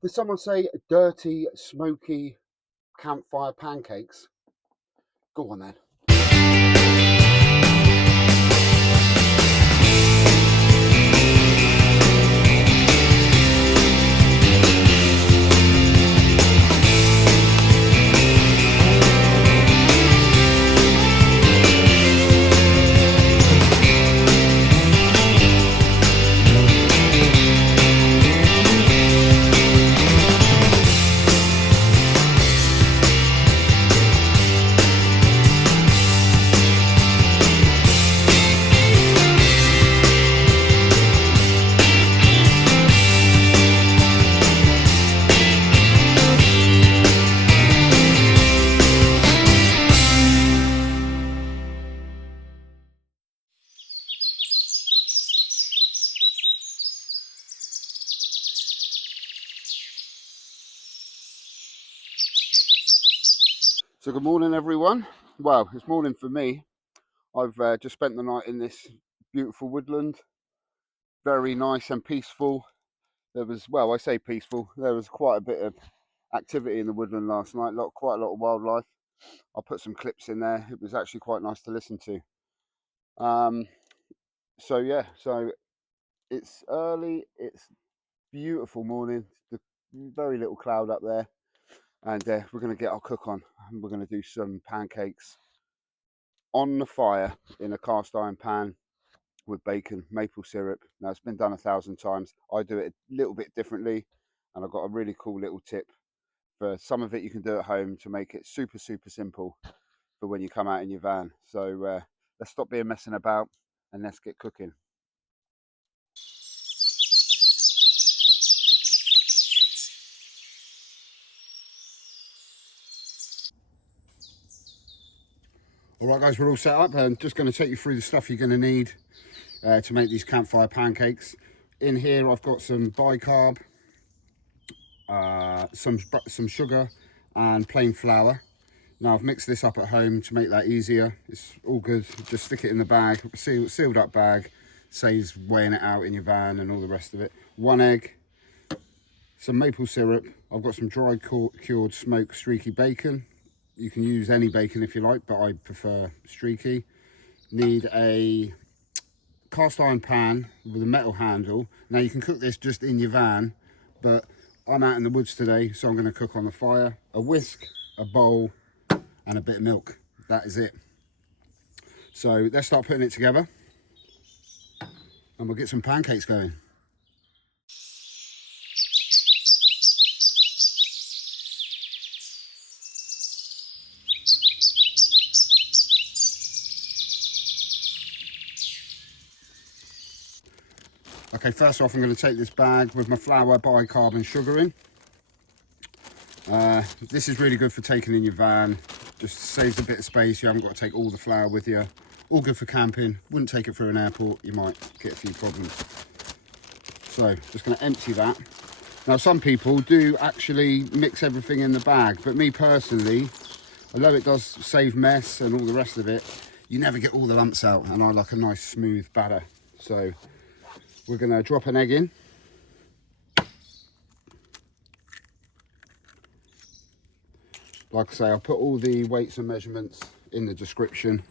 Did someone say dirty, smoky campfire pancakes? Go on then. So good morning everyone. Well, it's morning for me. I've just spent the night in this beautiful woodland. Very nice and peaceful. There was, well, I say peaceful, there was quite a bit of activity in the woodland last night, quite a lot of wildlife. I'll put some clips in there. It was actually quite nice to listen to. So yeah, so it's early, it's beautiful morning, the very little cloud up there, and we're going to get our cook on. We're going to do some pancakes on the fire in a cast iron pan with bacon, maple syrup. Now it's been done 1,000 times. I do it a little bit differently, and I've got a really cool little tip for some of it you can do at home to make it super simple for when you come out in your van. So let's stop being messing about and let's get cooking. All right guys, we're all set up. I'm just going to take you through the stuff you're going to need to make these campfire pancakes. In here I've got some bicarb, some sugar and plain flour. Now I've mixed this up at home to make that easier. It's all good, just stick it in the bag, sealed up bag, saves weighing it out in your van and all the rest of it. 1 egg, some maple syrup. I've got some dry cured smoked streaky bacon. You can use any bacon if you like, but I prefer streaky. Need a cast iron pan with a metal handle. Now you can cook this just in your van, but I'm out in the woods today, so I'm going to cook on the fire. A whisk, a bowl, and a bit of milk. That is it. So let's start putting it together, and we'll get some pancakes going. Okay, first off I'm going to take this bag with my flour, bicarb and sugar in. This is really good for taking in your van, just saves a bit of space, you haven't got to take all the flour with you. All good for camping, wouldn't take it through an airport, you might get a few problems. So just going to empty that. Now some people do actually mix everything in the bag, but me personally, although it does save mess and all the rest of it, you never get all the lumps out, and I like a nice smooth batter. So we're going to drop an egg in. Like I say, I'll put all the weights and measurements in the description,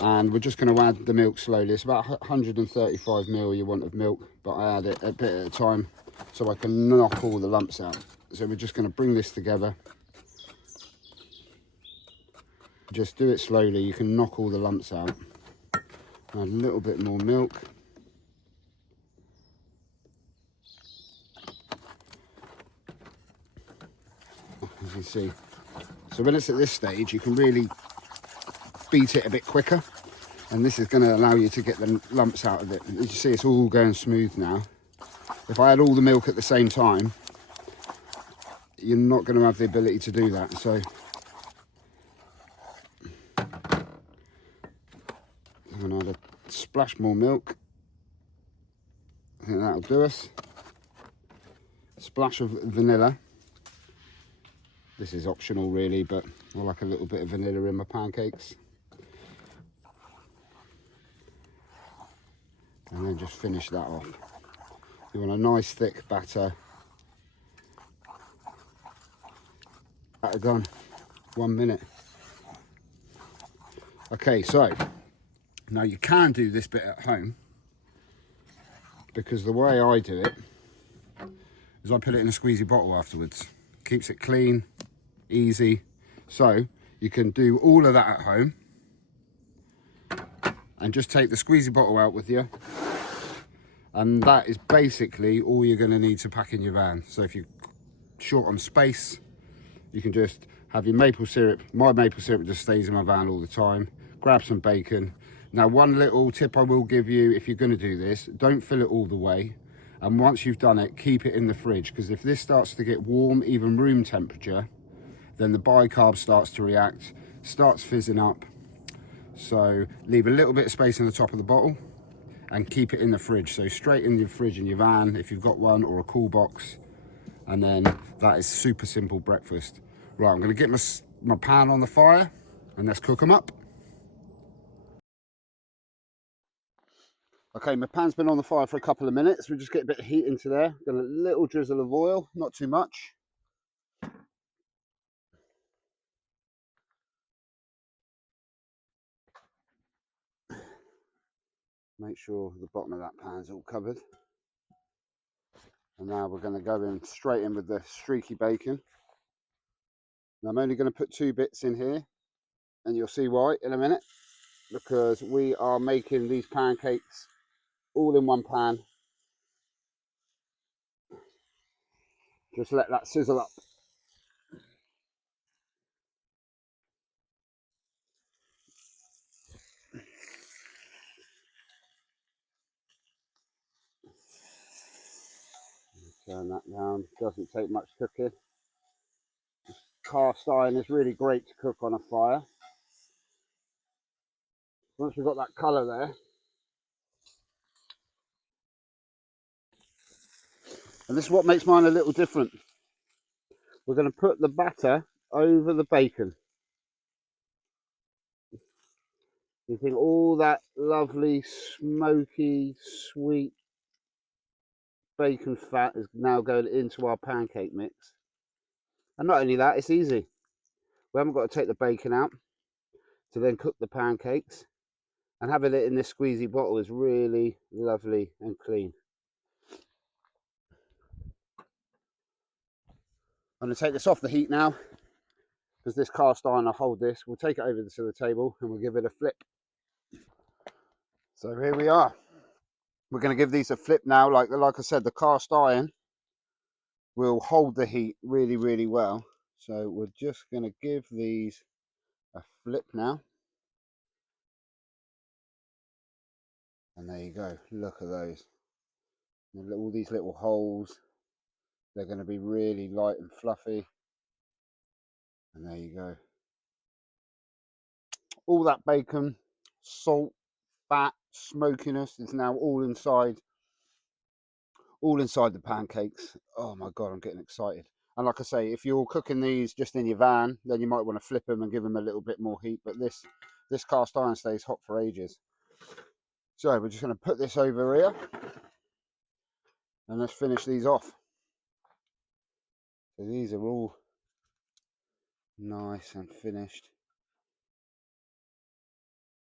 and we're just going to add the milk slowly. It's about 135 ml you want of milk, but I add it a bit at a time so I can knock all the lumps out. So we're just going to bring this together. Just do it slowly, you can knock all the lumps out. Add a little bit more milk. As you see, so when it's at this stage you can really beat it a bit quicker, and this is going to allow you to get the lumps out of it. As you see, it's all going smooth now. If I add all the milk at the same time, you're not going to have the ability to do that. So I'm going to add a splash more milk. I think that'll do us. Splash of vanilla. This is optional really, but I like a little bit of vanilla in my pancakes. And then just finish that off. You want a nice thick batter. That are gone. 1 minute. Okay, so now you can do this bit at home, because the way I do it is I put it in a squeezy bottle afterwards. Keeps it clean, easy. So you can do all of that at home and just take the squeezy bottle out with you. And that is basically all you're going to need to pack in your van. So if you're short on space, you can just have your maple syrup. My maple syrup just stays in my van all the time. Grab some bacon. Now, one little tip I will give you if you're going to do this, don't fill it all the way. And once you've done it, keep it in the fridge, because if this starts to get warm, even room temperature, then the bicarb starts to react, starts fizzing up. So leave a little bit of space in the top of the bottle and keep it in the fridge. So straight in your fridge in your van, if you've got one, or a cool box. And then that is super simple breakfast. Right, I'm gonna get my pan on the fire and let's cook them up. Okay, my pan's been on the fire for a couple of minutes. We'll just get a bit of heat into there. Got a little drizzle of oil, not too much. Make sure the bottom of that pan's all covered. And now we're gonna go in straight in with the streaky bacon. Now I'm only gonna put 2 bits in here, and you'll see why in a minute, because we are making these pancakes all in one pan. Just let that sizzle up. Turn that down. Doesn't take much cooking. Cast iron is really great to cook on a fire. Once we've got that colour there, and this is what makes mine a little different. We're going to put the batter over the bacon. You think all that lovely, smoky, sweet bacon fat is now going into our pancake mix. And not only that, it's easy. We haven't got to take the bacon out to then cook the pancakes. And having it in this squeezy bottle is really lovely and clean. I'm going to take this off the heat now, because this cast iron will hold this. We'll take it over to the table and we'll give it a flip. So here we are. We're going to give these a flip now. Like I said, the cast iron will hold the heat really, really well. So we're just going to give these a flip now. And there you go. Look at those. All these little holes. They're going to be really light and fluffy. And there you go. All that bacon, salt, fat, smokiness is now all inside the pancakes. Oh my God, I'm getting excited. And like I say, if you're cooking these just in your van, then you might want to flip them and give them a little bit more heat. But this cast iron stays hot for ages. So we're just going to put this over here and let's finish these off. So these are all nice and finished.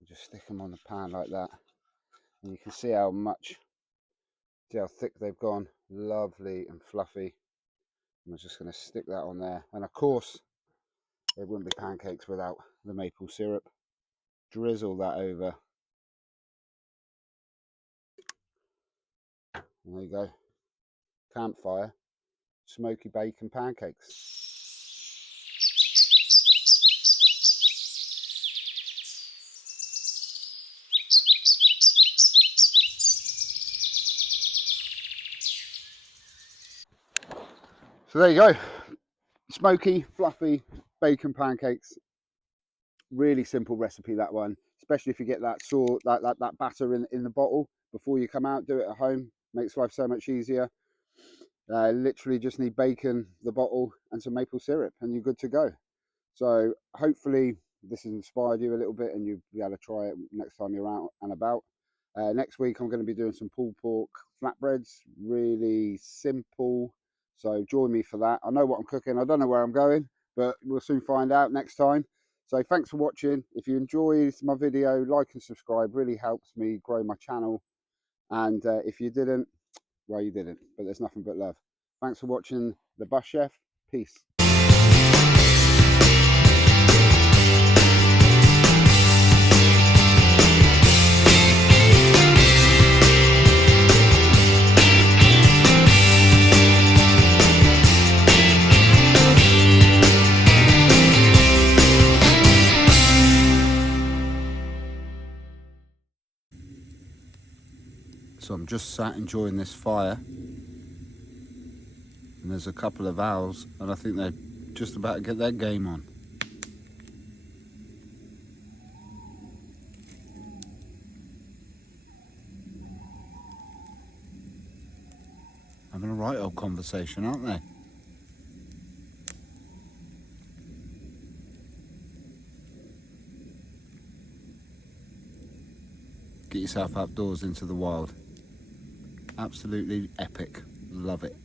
Just stick them on the pan like that. And you can see how thick they've gone. Lovely and fluffy. I'm just going to stick that on there. And of course, there wouldn't be pancakes without the maple syrup. Drizzle that over. And there you go. Campfire, smoky bacon pancakes. So there you go. Smoky, fluffy bacon pancakes. Really simple recipe, that one. Especially if you get that that batter in the bottle before you come out. Do it at home. Makes life so much easier. Literally just need bacon, the bottle, and some maple syrup, and you're good to go. So hopefully this has inspired you a little bit and you'll be able to try it next time you're out and about. Next week I'm going to be doing some pulled pork flatbreads, really simple. So join me for that. I know what I'm cooking. I don't know where I'm going, but we'll soon find out next time. So thanks for watching. If you enjoyed my video, like and subscribe, really helps me grow my channel. And if you didn't, well, you didn't, but there's nothing but love. Thanks for watching The Bus Chef. Peace. So I'm just sat enjoying this fire, and there's a couple of owls, and I think they're just about to get their game on. Having a right old conversation, aren't they? Get yourself outdoors into the wild. Absolutely epic. Love it.